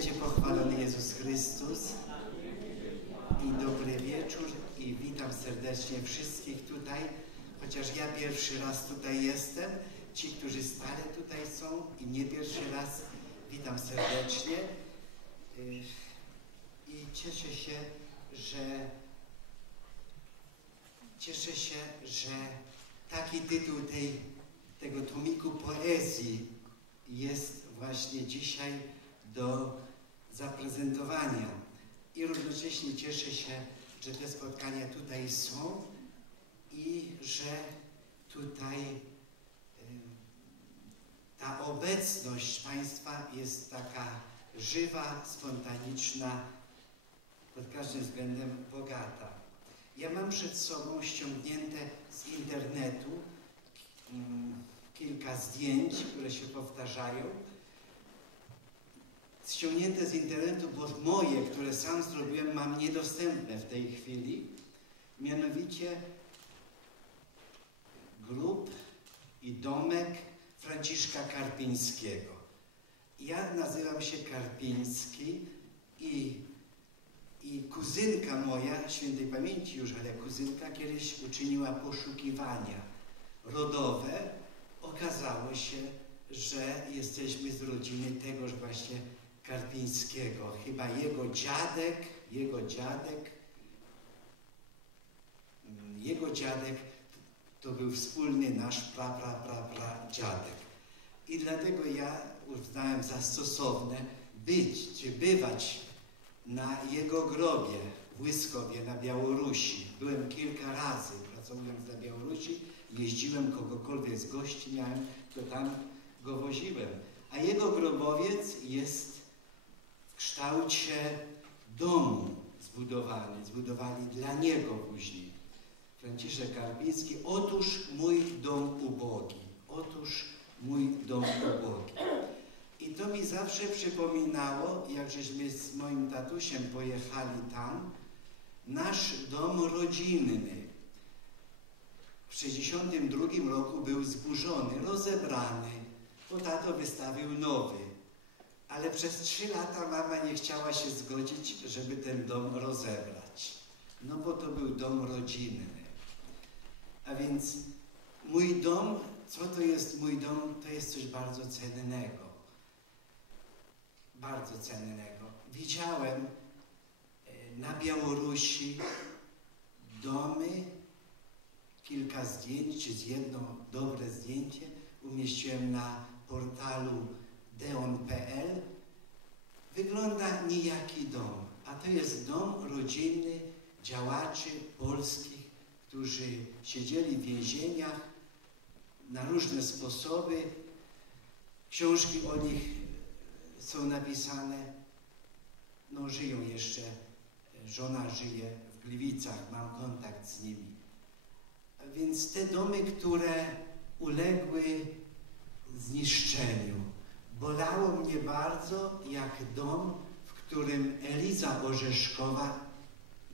Świecie pochwalony Jezus Chrystus. I dobry wieczór i witam serdecznie wszystkich tutaj, chociaż ja pierwszy raz tutaj jestem, ci, którzy stale tutaj są i nie pierwszy raz, witam serdecznie. Y, I cieszę się, że cieszę się, że taki tytuł tej, tego tomiku poezji jest właśnie dzisiaj do zaprezentowania. I równocześnie cieszę się, że te spotkania tutaj są i że tutaj ta obecność Państwa jest taka żywa, spontaniczna, pod każdym względem bogata. Ja mam przed sobą ściągnięte z internetu mm, kilka zdjęć, które się powtarzają. Ściągnięte z internetu, bo moje, które sam zrobiłem, mam niedostępne w tej chwili. Mianowicie grup i domek Franciszka Karpińskiego. Ja nazywam się Karpiński i, i kuzynka moja, świętej pamięci już, ale kuzynka kiedyś uczyniła poszukiwania rodowe. Okazało się, że jesteśmy z rodziny tegoż właśnie Karpińskiego. Chyba jego dziadek, jego dziadek, jego dziadek to był wspólny nasz pra, pra, pra, pra dziadek. I dlatego ja uznałem za stosowne być, czy bywać na jego grobie w Łyskowie na Białorusi. Byłem kilka razy, pracując na Białorusi, jeździłem kogokolwiek z gości miałem, to tam go woziłem. A jego grobowiec jest kształcie domu zbudowany, zbudowali dla niego później. Franciszek Karpiński, otóż mój dom ubogi, otóż mój dom ubogi. I to mi zawsze przypominało, jak żeśmy z moim tatusiem pojechali tam, nasz dom rodzinny. W 1962 roku był zburzony, rozebrany, bo tato wystawił nowy. Ale przez trzy lata mama nie chciała się zgodzić, żeby ten dom rozebrać. No bo to był dom rodzinny. A więc mój dom, co to jest mój dom? To jest coś bardzo cennego. Bardzo cennego. Widziałem e, na Białorusi domy, kilka zdjęć, czy z jedno dobre zdjęcie umieściłem na portalu deon.pl. Wygląda niejaki dom, a to jest dom rodzinny działaczy polskich którzy siedzieli w więzieniach na różne sposoby. Książki o nich są napisane. No, żyją jeszcze. Żona żyje w Gliwicach, mam kontakt z nimi. Więc te domy, które uległy zniszczeniu, bolało mnie bardzo, jak dom, w którym Eliza Orzeszkowa,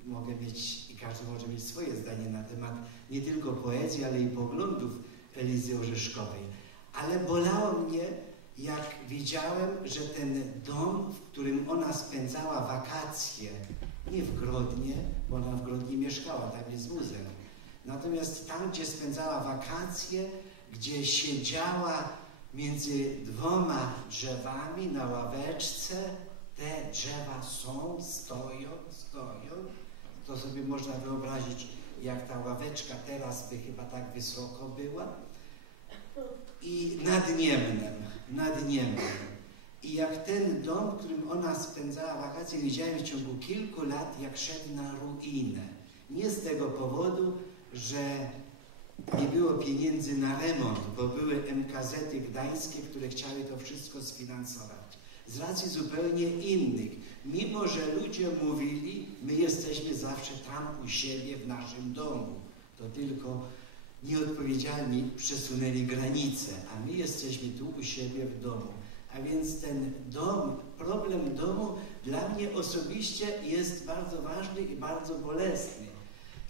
mogę mieć każdy może mieć swoje zdanie na temat nie tylko poezji, ale i poglądów Elizy Orzeszkowej. Ale bolało mnie, jak widziałem, że ten dom, w którym ona spędzała wakacje, nie w Grodnie, bo ona w Grodnie mieszkała, tam jest muzeum. Natomiast tam, gdzie spędzała wakacje, gdzie siedziała między dwoma drzewami na ławeczce, te drzewa są, stoją, stoją, to sobie można wyobrazić, jak ta ławeczka teraz by chyba tak wysoko była. I nad Niemnem, nad Niemnem. I jak ten dom, w którym ona spędzała wakacje, widziałem w ciągu kilku lat, jak szedł na ruinę. Nie z tego powodu, że nie było pieniędzy na remont, bo były MKZ-y gdańskie, które chciały to wszystko sfinansować z racji zupełnie innych. Mimo, że ludzie mówili, my jesteśmy zawsze tam u siebie w naszym domu, to tylko nieodpowiedzialni przesunęli granice, a my jesteśmy tu u siebie w domu. A więc ten dom, problem domu dla mnie osobiście jest bardzo ważny i bardzo bolesny.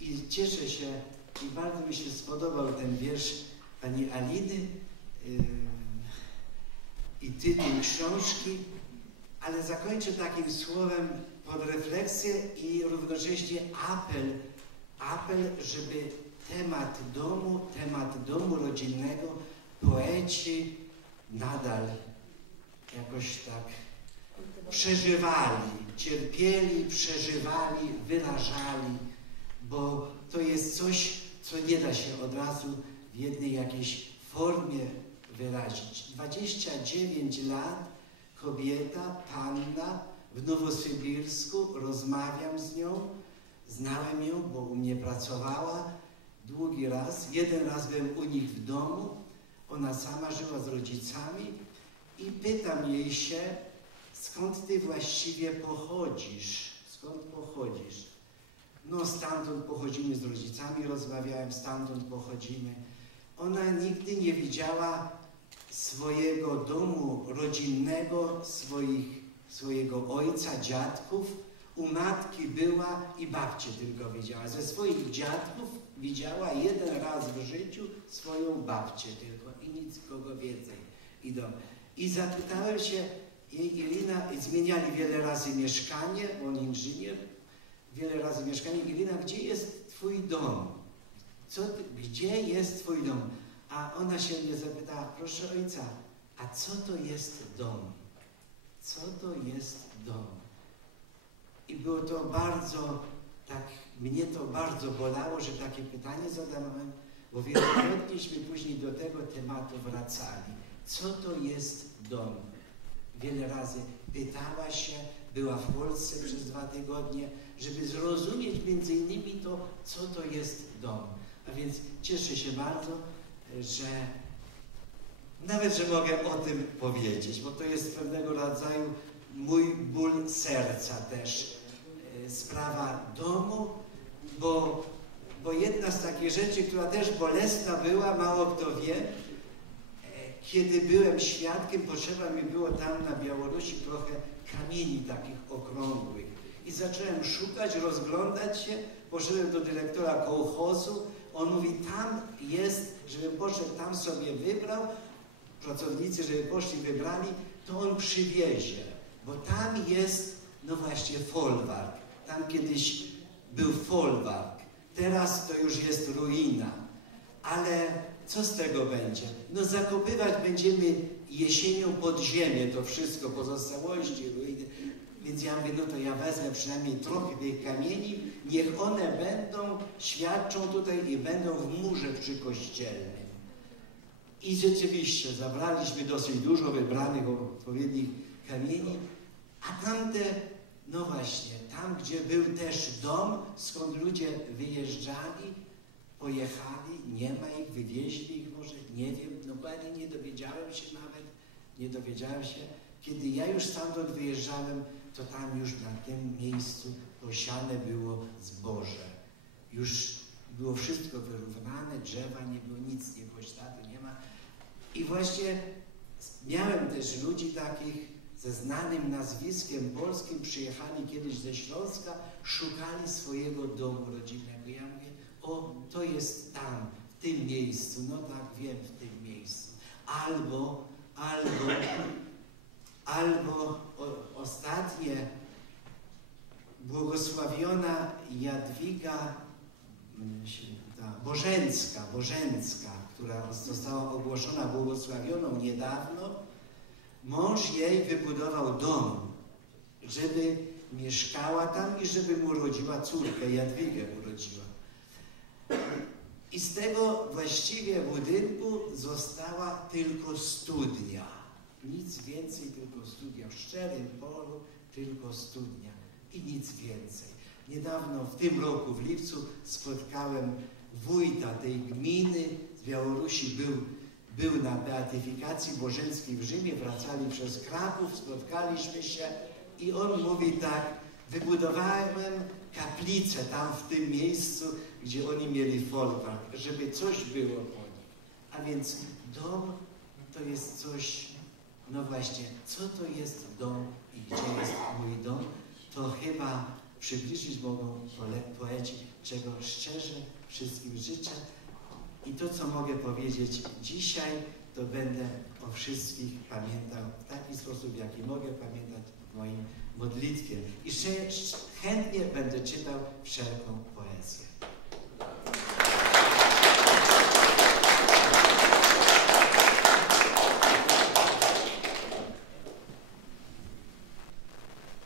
I cieszę się i bardzo mi się spodobał ten wiersz pani Aliny. Yy, i tytuł książki, ale zakończę takim słowem pod refleksję i równocześnie apel apel, żeby temat domu, temat domu rodzinnego poeci nadal jakoś tak przeżywali, cierpieli, przeżywali, wyrażali, bo to jest coś, co nie da się od razu w jednej jakiejś formie wyrazić. 29 lat kobieta, panna w Nowosybirsku, rozmawiam z nią, znałem ją, bo u mnie pracowała długi raz. Jeden raz byłem u nich w domu, ona sama żyła z rodzicami i pytam jej się, skąd ty właściwie pochodzisz? Skąd pochodzisz? No stamtąd pochodzimy z rodzicami, rozmawiałem, stamtąd pochodzimy. Ona nigdy nie widziała swojego domu rodzinnego, swoich, swojego ojca, dziadków. U matki była i babcie tylko widziała. Ze swoich dziadków widziała jeden raz w życiu swoją babcię tylko i nic kogo więcej. I, do, I zapytałem się jej Irina, zmieniali wiele razy mieszkanie, on inżynier, wiele razy mieszkanie. Irina, gdzie jest twój dom? Co, gdzie jest twój dom? A ona się mnie zapytała, proszę ojca, a co to jest dom? Co to jest dom? I było to bardzo, tak, mnie to bardzo bolało, że takie pytanie zadałem, bo wielokrotnieśmy później do tego tematu wracali. Co to jest dom? Wiele razy pytała się, była w Polsce przez dwa tygodnie, żeby zrozumieć między innymi to, co to jest dom. A więc cieszę się bardzo, że nawet, że mogę o tym powiedzieć, bo to jest pewnego rodzaju mój ból serca też. E, sprawa domu, bo, bo jedna z takich rzeczy, która też bolesna była, mało kto wie, kiedy byłem świadkiem, potrzeba mi było tam na Białorusi trochę kamieni takich okrągłych. I zacząłem szukać, rozglądać się, poszedłem do dyrektora kołchozu, on mówi, tam jest, żeby poszedł, tam sobie wybrał, pracownicy, żeby poszli, wybrali, to on przywiezie, bo tam jest, no właśnie, folwark. Tam kiedyś był folwark, teraz to już jest ruina. Ale co z tego będzie? No zakopywać będziemy jesienią pod ziemię to wszystko, pozostałości. Więc ja mówię, no to ja wezmę przynajmniej trochę tych kamieni, niech one będą, świadczą tutaj i będą w murze przykościelnym. I rzeczywiście zabraliśmy dosyć dużo wybranych odpowiednich kamieni, a tamte, no właśnie, tam gdzie był też dom, skąd ludzie wyjeżdżali, pojechali, nie ma wywieźli ich może, nie wiem, dokładnie nie dowiedziałem się nawet, nie dowiedziałem się. Kiedy ja już stamtąd wyjeżdżałem, to tam już na tym miejscu posiane było zboże. Już było wszystko wyrównane, drzewa nie było, nic nie było, śladu nie ma. I właśnie miałem też ludzi takich ze znanym nazwiskiem polskim, przyjechali kiedyś ze Śląska, szukali swojego domu rodzinnego. Ja mówię, o, to jest tam, w tym miejscu. No tak, wiem, w tym miejscu. Albo, albo albo o, ostatnie błogosławiona Jadwiga mm, ta Bożencka, Bożencka, która została ogłoszona błogosławioną niedawno, mąż jej wybudował dom, żeby mieszkała tam i żeby mu urodziła córkę, Jadwigę urodziła. I z tego właściwie budynku została tylko studnia. Nic więcej, tylko studnia. W szczerym polu tylko studnia i nic więcej. Niedawno, w tym roku, w lipcu, spotkałem wójta tej gminy z Białorusi. Był, był na beatyfikacji bożeńskiej w Rzymie, wracali przez Kraków, spotkaliśmy się i on mówi tak, wybudowałem kaplicę tam w tym miejscu, gdzie oni mieli folwark, żeby coś było po nich. A więc dom to jest coś no właśnie, co to jest dom i gdzie jest mój dom, to chyba przybliżyć mogą poeci, czego szczerze wszystkim życzę. I to, co mogę powiedzieć dzisiaj, to będę o wszystkich pamiętał w taki sposób, jaki mogę pamiętać w moim modlitwie. I chętnie będę czytał wszelką poezję.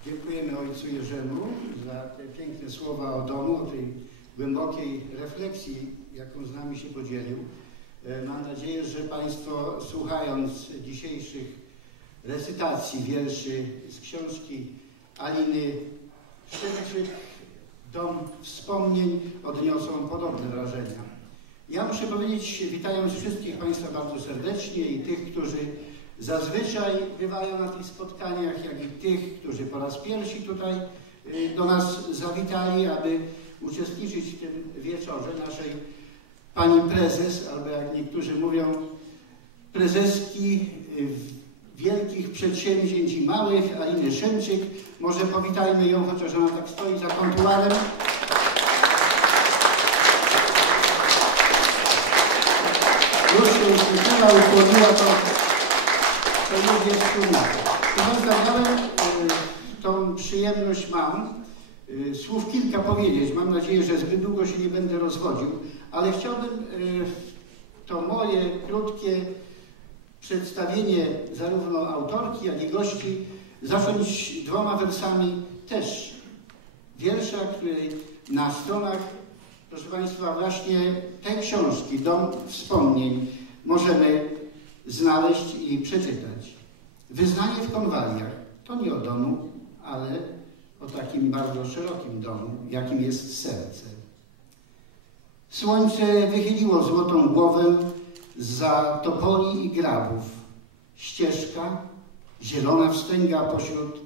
Dziękujemy Ojcu Jerzemu za te piękne słowa o domu, o tej głębokiej refleksji, jaką z nami się podzielił. E, mam nadzieję, że Państwo słuchając dzisiejszych recytacji wierszy z książki Aliny Szewczyk, Dom Wspomnień odniosą podobne wrażenia. Ja muszę powiedzieć, witając wszystkich Państwa bardzo serdecznie i tych, którzy zazwyczaj bywają na tych spotkaniach, jak i tych, którzy po raz pierwszy tutaj y, do nas zawitali, aby uczestniczyć w tym wieczorze naszej pani prezes, albo jak niektórzy mówią, prezeski wielkich przedsięwzięć i małych, Aliny Szymczyk. Może powitajmy ją, chociaż ona tak stoi za kontuarem. Już się uśmiechnęła, ukłoniła to, to już jest trudno. Proszę tą przyjemność mam y, słów kilka powiedzieć. Mam nadzieję, że zbyt długo się nie będę rozwodził, ale chciałbym y, to moje krótkie przedstawienie zarówno autorki, jak i gości zacząć dwoma wersami też wiersza, który na stronach, proszę Państwa, właśnie tej książki, Dom Wspomnień, możemy znaleźć i przeczytać. Wyznanie w konwaliach to nie o domu, ale o takim bardzo szerokim domu, jakim jest serce. Słońce wychyliło złotą głowę za topoli i grabów. Ścieżka, zielona wstęga pośród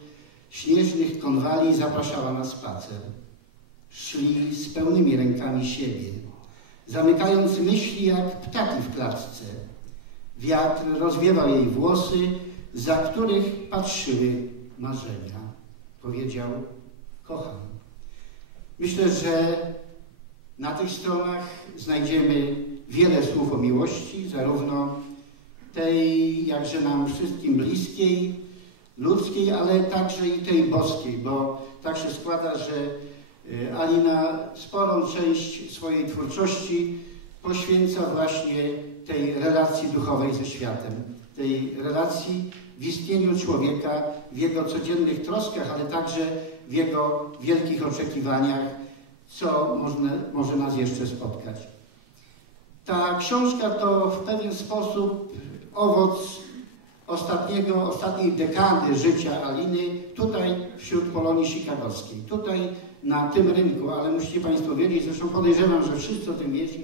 śnieżnych konwali zapraszała na spacer. Szli z pełnymi rękami siebie, zamykając myśli jak ptaki w klatce. Wiatr rozwiewał jej włosy, za których patrzyły marzenia. Powiedział, kocham. Myślę, że na tych stronach znajdziemy wiele słów o miłości, zarówno tej jakże nam wszystkim bliskiej, ludzkiej, ale także i tej boskiej, bo tak się składa, że e, Alina sporą część swojej twórczości poświęca właśnie tej relacji duchowej ze światem, tej relacji w istnieniu człowieka, w jego codziennych troskach, ale także w jego wielkich oczekiwaniach, co może nas jeszcze spotkać. Ta książka to w pewien sposób owoc ostatniego, ostatniej dekady życia Aliny tutaj wśród Polonii Chicagowskiej, tutaj na tym rynku, ale musicie Państwo wiedzieć, zresztą podejrzewam, że wszyscy o tym wiecie,